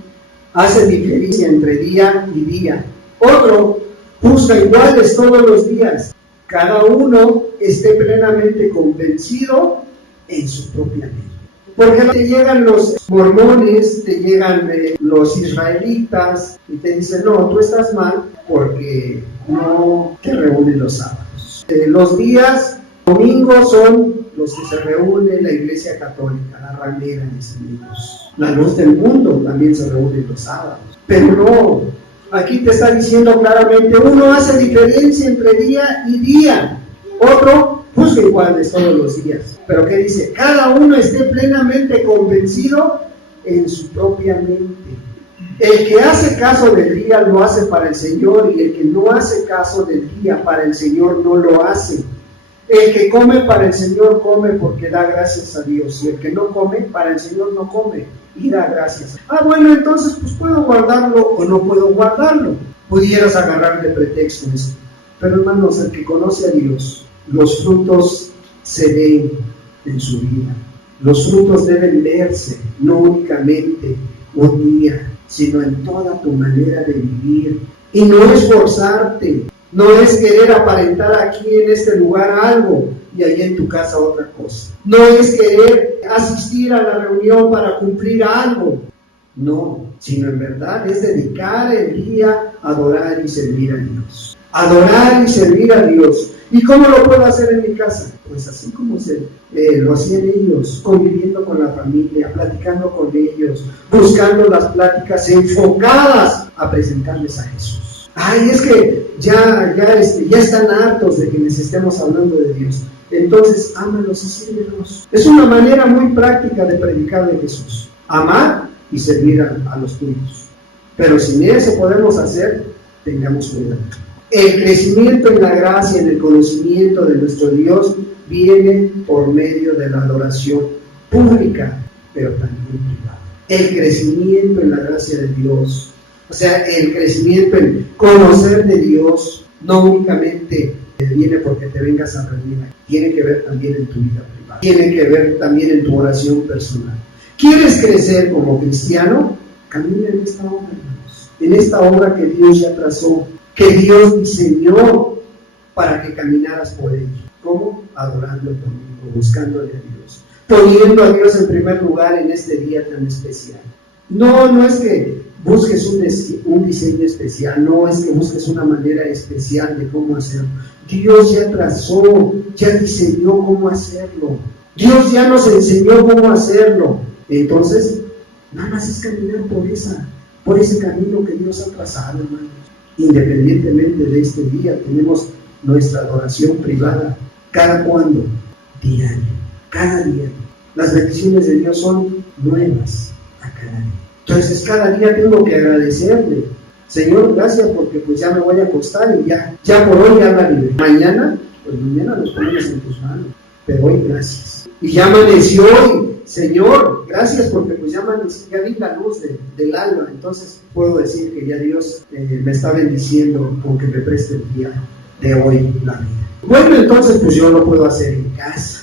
hace diferencia entre día y día. Otro busca iguales todos los días. Cada uno esté plenamente convencido en su propia mente. Porque te llegan los mormones, te llegan los israelitas y te dicen, no, tú estás mal porque no te reúnen los sábados. Los días domingos son los que se reúne la Iglesia Católica, la ramera, mis amigos. La luz del mundo también se reúne los sábados. Pero no, Aquí te está diciendo claramente, uno hace diferencia entre día y día, otro juzga iguales todos los días. Pero ¿qué dice? Cada uno esté plenamente convencido en su propia mente. El que hace caso del día lo hace para el Señor, y el que no hace caso del día para el Señor no lo hace. El que come para el Señor come porque da gracias a Dios, y el que no come para el Señor no come y da gracias. Bueno, entonces pues puedo guardarlo o no puedo guardarlo. Pudieras agarrar de pretexto esto. Pero hermanos, el que conoce a Dios, los frutos se ven en su vida. Los frutos deben verse, no únicamente un día, sino en toda tu manera de vivir. Y no es forzarte, no es querer aparentar aquí en este lugar algo y allí en tu casa otra cosa. No es querer asistir a la reunión para cumplir algo. No, sino en verdad es dedicar el día a adorar y servir a Dios. Adorar y servir a Dios. ¿Y cómo lo puedo hacer en mi casa? Pues así como lo hacían ellos, conviviendo con la familia, platicando con ellos, buscando las pláticas enfocadas a presentarles a Jesús. Es que ya están hartos de que les estemos hablando de Dios. Entonces, ámalos y sírvelos. Es una manera muy práctica de predicar de Jesús. Amar y servir a los tuyos. Pero sin eso podemos hacer, tengamos cuidado. El crecimiento en la gracia, en el conocimiento de nuestro Dios, viene por medio de la adoración pública, pero también privada. El crecimiento en la gracia de Dios, o sea, el crecimiento en conocer de Dios, no únicamente viene porque te vengas a reunir, tiene que ver también en tu vida privada, tiene que ver también en tu oración personal. ¿Quieres crecer como cristiano? Camina en esta obra, hermanos, en esta obra que Dios ya trazó, que Dios diseñó para que caminaras por él. ¿Cómo? Adorando el domingo, buscándole a Dios, poniendo a Dios en primer lugar en este día tan especial. No es que busques un diseño especial, no es que busques una manera especial de cómo hacerlo. Dios ya trazó, ya diseñó cómo hacerlo. Dios ya nos enseñó cómo hacerlo. Entonces, nada más es caminar por ese camino que Dios ha trazado, hermanos. Independientemente de este día, tenemos nuestra adoración privada. ¿Cada cuándo? Diario, cada día. Las bendiciones de Dios son nuevas a cada día. Entonces, cada día tengo que agradecerle. Señor, gracias porque pues ya me voy a acostar y ya por hoy ya la libre. Mañana los ponemos en tus manos. Pero hoy gracias. Y ya amaneció hoy. Señor, gracias porque pues ya vi la luz del alma. Entonces puedo decir que ya Dios me está bendiciendo con que me preste el día de hoy la vida. Bueno, entonces pues yo lo puedo hacer en casa.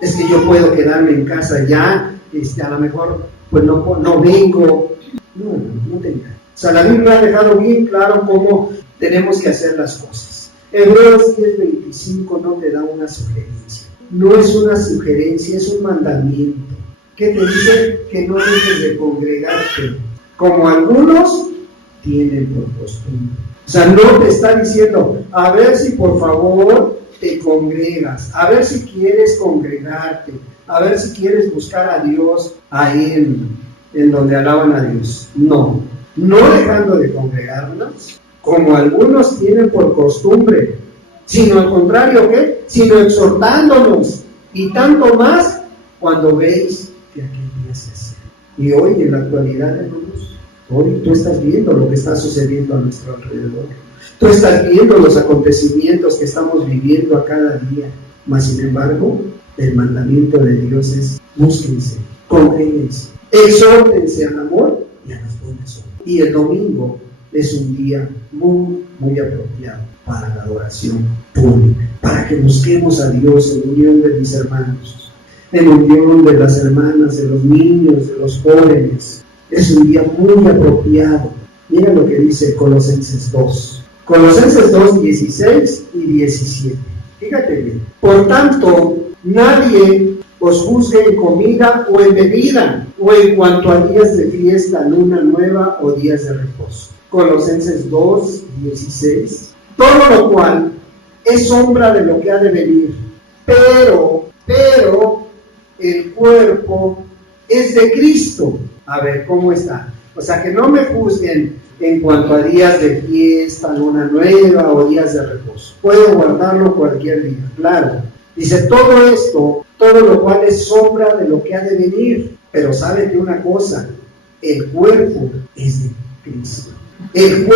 Es que yo puedo quedarme en casa ya, a lo mejor pues no vengo. No te engañes. O sea, la Biblia ha dejado bien claro cómo tenemos que hacer las cosas. Hebreos 10:25 no te da una sugerencia. No es una sugerencia, es un mandamiento. ¿Qué te dice? Que no dejes de congregarte, como algunos tienen por costumbre. O sea, no te está diciendo, a ver si por favor te congregas, a ver si quieres congregarte, a ver si quieres buscar a Dios ahí en donde alaban a Dios. No dejando de congregarnos, como algunos tienen por costumbre, sino al contrario, ¿qué? Sino exhortándonos, y tanto más cuando veis que aquel día se hace. Y hoy, en la actualidad, hermanos, hoy tú estás viendo lo que está sucediendo a nuestro alrededor. Tú estás viendo los acontecimientos que estamos viviendo a cada día. Mas, sin embargo, el mandamiento de Dios es: búsquense, congréguense, exhórtense al amor y a las buenas obras. Y el domingo es un día muy, muy apropiado para la adoración pública, para que busquemos a Dios en unión de mis hermanos, en unión de las hermanas, de los niños, de los jóvenes. Es un día muy apropiado. Mira lo que dice Colosenses 2. Colosenses 2, 16 y 17. Fíjate bien. Por tanto, nadie os juzgue en comida o en bebida, o en cuanto a días de fiesta, luna nueva o días de reposo. Colosenses 2, 16. Todo lo cual es sombra de lo que ha de venir, pero el cuerpo es de Cristo. A ver, ¿cómo está? O sea, que no me juzguen en cuanto a días de fiesta, luna nueva o días de reposo. Puedo guardarlo cualquier día, claro. Dice, todo esto, todo lo cual es sombra de lo que ha de venir. Pero saben de una cosa, el cuerpo es de Cristo. El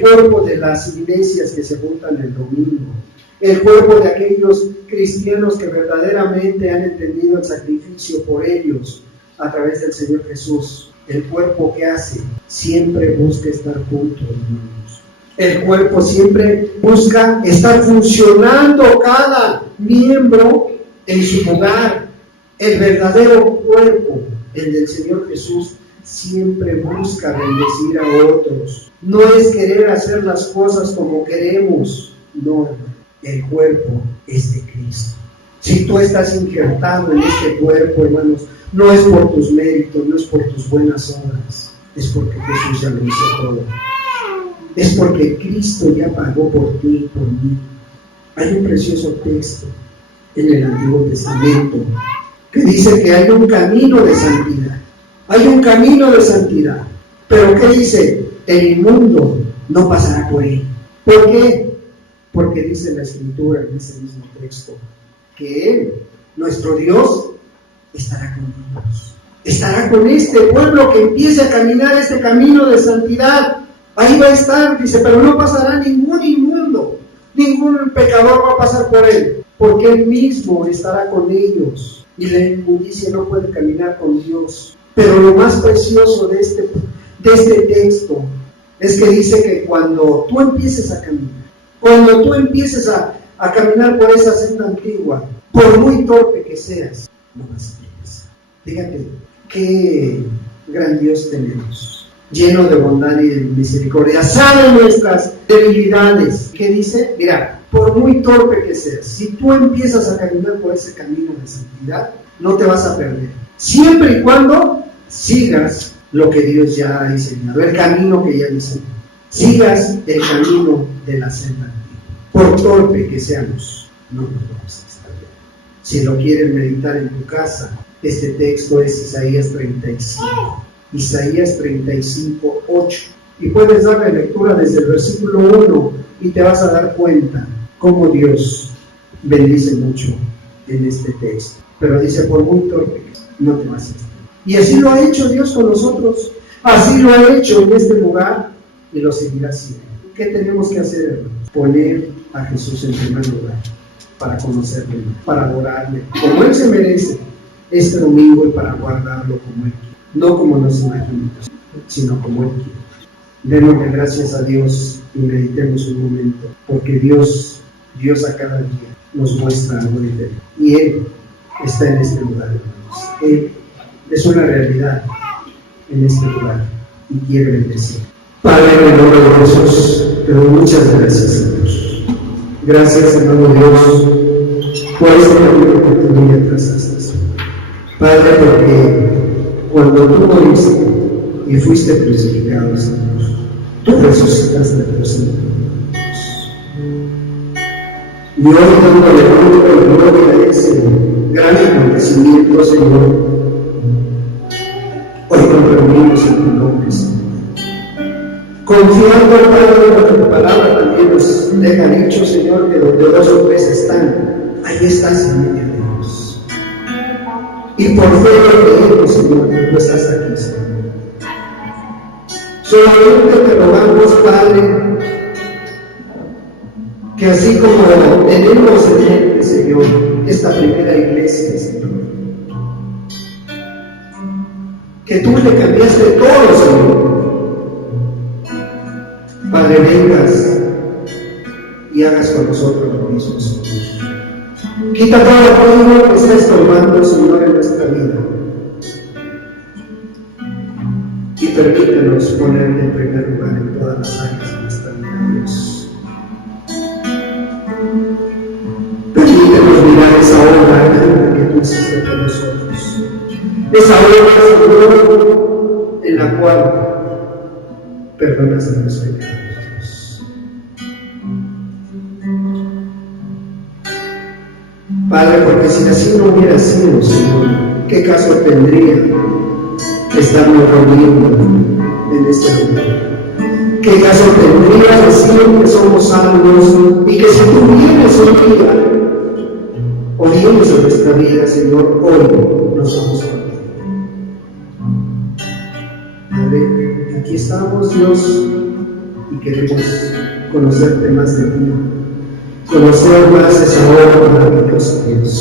cuerpo de las iglesias que se juntan el domingo. El cuerpo de aquellos cristianos que verdaderamente han entendido el sacrificio por ellos a través del Señor Jesús. El cuerpo que hace siempre busca estar junto, hermanos. El cuerpo siempre busca estar funcionando cada miembro en su lugar. El verdadero cuerpo, el del Señor Jesús, siempre busca bendecir a otros. No es querer hacer las cosas como queremos, no, el cuerpo es de Cristo. Si tú estás injertado en este cuerpo, hermanos, no es por tus méritos, no es por tus buenas obras, es porque Jesús ya lo hizo todo. Es porque Cristo ya pagó por ti y por mí. Hay un precioso texto en el Antiguo Testamento que dice que hay un camino de santidad. Hay un camino de santidad. Pero ¿qué dice? El inmundo no pasará por él. ¿Por qué? Porque dice la Escritura en ese mismo texto que Él, nuestro Dios, estará con nosotros. Estará con este pueblo que empiece a caminar este camino de santidad. Ahí va a estar, dice, pero no pasará ningún inmundo, ningún pecador va a pasar por él, porque Él mismo estará con ellos. Y la inmundicia no puede caminar con Dios. Pero lo más precioso de este texto es que dice que cuando tú empieces a caminar, cuando tú empieces a caminar por esa senda antigua, por muy torpe que seas, no vas a regresar. Fíjate, qué gran Dios tenemos, lleno de bondad y de misericordia, sabe nuestras debilidades. ¿Qué dice? Mira, por muy torpe que seas, si tú empiezas a caminar por ese camino de santidad, no te vas a perder. Siempre y cuando sigas lo que Dios ya ha diseñado, el camino que ya diseñó. Sigas el camino de la senda antigua. Por torpe que seamos, no nos vamos a estar bien. Si lo quieres meditar en tu casa, este texto es Isaías 35. Isaías 35, 8. Y puedes darle lectura desde el versículo 1 y te vas a dar cuenta cómo Dios bendice mucho en este texto. Pero dice, por muy torpe que no te vas a estar. Y así lo ha hecho Dios con nosotros. Así lo ha hecho en este lugar y lo seguirá haciendo. ¿Qué tenemos que hacer, hermanos? Poner a Jesús en primer lugar para conocerle, para adorarle como Él se merece este domingo y para guardarlo como Él quiere. No como nos imaginamos, sino como Él quiere. Démosle gracias a Dios y meditemos un momento, porque Dios a cada día nos muestra algo diferente. Y Él está en este lugar, hermanos. Él es una realidad en este lugar y quiere bendecir. Padre, en el nombre de Jesús, te doy muchas gracias, Señor. Gracias, hermano Dios, por este camino que tú me trazaste. Padre, porque cuando tú moriste y fuiste crucificado, Señor, tú resucitaste por siempre. Y hoy dándole honra y gloria a ese gran acontecimiento, Señor, hoy nos reunimos en tu nombre, Señor. Confiando, Padre, en lo que tu palabra también nos deja dicho, Señor, que donde dos o tres están, ahí estás en medio de ellos. Y por fe lo creemos, Señor, que tú estás aquí, Señor. Solamente te rogamos, Padre, que así como tenemos en mente, Señor, esta primera iglesia, Señor, que tú le cambiaste todo, Señor. Padre, vengas y hagas con nosotros lo mismo, Señor. Quita todo aquello que está estorbando, Señor, en nuestra vida. Y permítenos ponerte en primer lugar en todas las áreas de nuestra vida, Dios. Permítenos mirar esa obra grande que tú hiciste por nosotros. Esa obra, Señor, en la cual perdonas a los pecados. Padre, porque si así no hubiera sido, Señor, ¿qué caso tendría estarnos reuniendo en este lugar. ¿Qué caso tendría decir que somos salvos y que si tú vienes hoy día, o vienes a nuestra vida, Señor, hoy nos vamos contigo? Padre, aquí estamos, Dios, y queremos conocerte más de ti, conocer más esa obra maravillosa, Dios,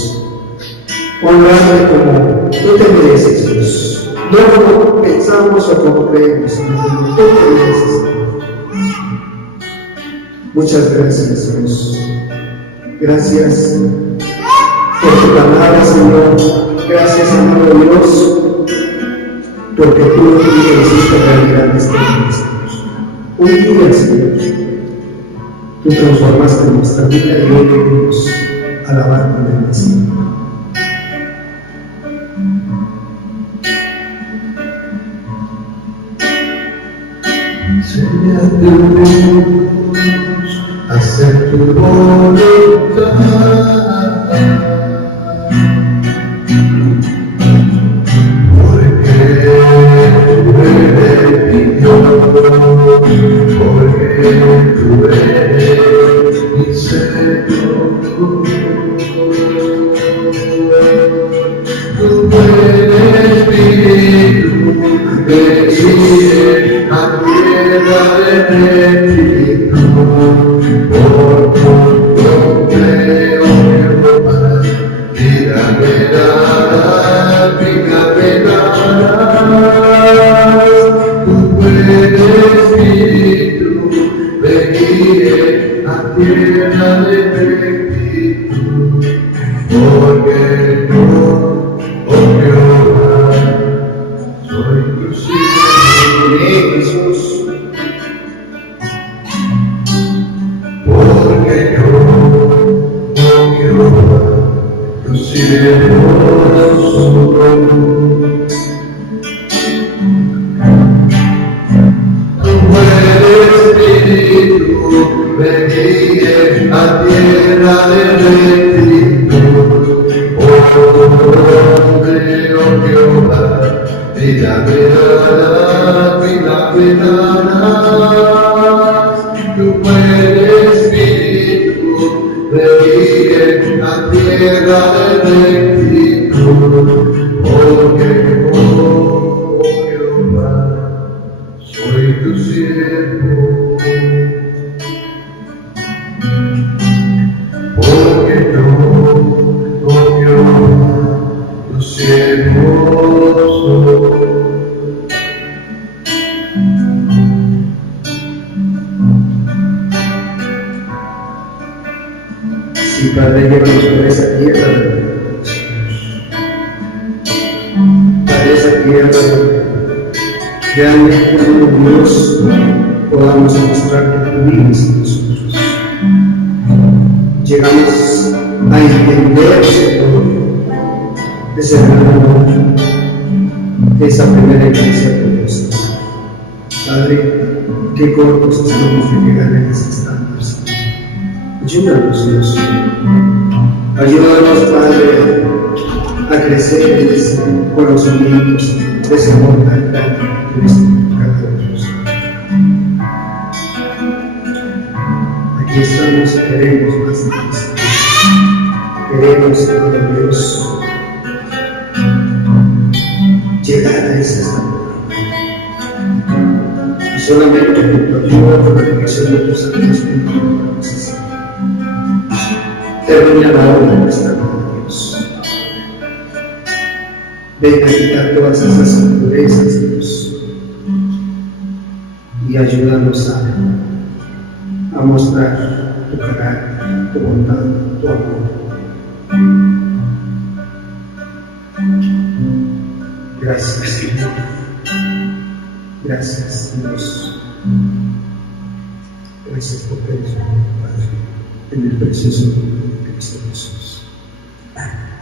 honrarte como tú te mereces, Dios, no como pensamos o como creemos, sino como tú te mereces. Muchas gracias, Dios. Gracias por tu palabra, Señor. Gracias, amado Dios, porque tú hiciste realidad este día, Señor. Un día, Señor, tú transformaste nuestra vida y hoy queremos alabar con el Señor. Enséñanos a hacer tu voluntad, porque tú eres mi Dios, porque tú eres mi Señor. Tu buen Espíritu me guíe a tierra de rectitud, por tu nombre, oh Jehová, mírame darás, mírame darás. Tu buen Espíritu me guíe a tierra de rectitud, porque yo, oh Jehová, soy tu siervo. Jesús. Porque yo, oh Jehová, tu siervo soy. Tu buen Espíritu me guíe a tierra de rectitud, por tu nombre, oh Jehová, mírame darás, mírame darás. Tu buen Espíritu me guíe a tierra de rectitud, porque oh Jehová, soy tu siervo. Porque yo, oh Jehová, tu siervo soy. Sí, Padre, llévanos por esa tierra, para esa tierra donde realmente, amado Dios, podamos mostrar que tú vives en nosotros. Llegamos a entender, Señor, ese gran amor, esa primera iglesia de Dios. Padre, qué cortos estamos de llegar en ese estándar, Señor. Ayúdanos, Dios. Ayúdanos, Padre, a crecer en ese conocimiento, de ese amor tan grande que eres cada Dios. Aquí estamos y queremos más de ti. Queremos, Señor Dios, llegar a ese estándar. Y solamente junto a ti, con la dirección de tus Santo Espíritu, podemos hacer. Termina la obra de nuestra vida, Dios. Ven a quitar todas esas impurezas, Dios, y ayúdanos a mostrar tu carácter, tu bondad, tu amor. Gracias, Señor. Gracias, Dios. Gracias por eres bueno, Padre, en el precioso nombre de Cristo Jesús. Amén.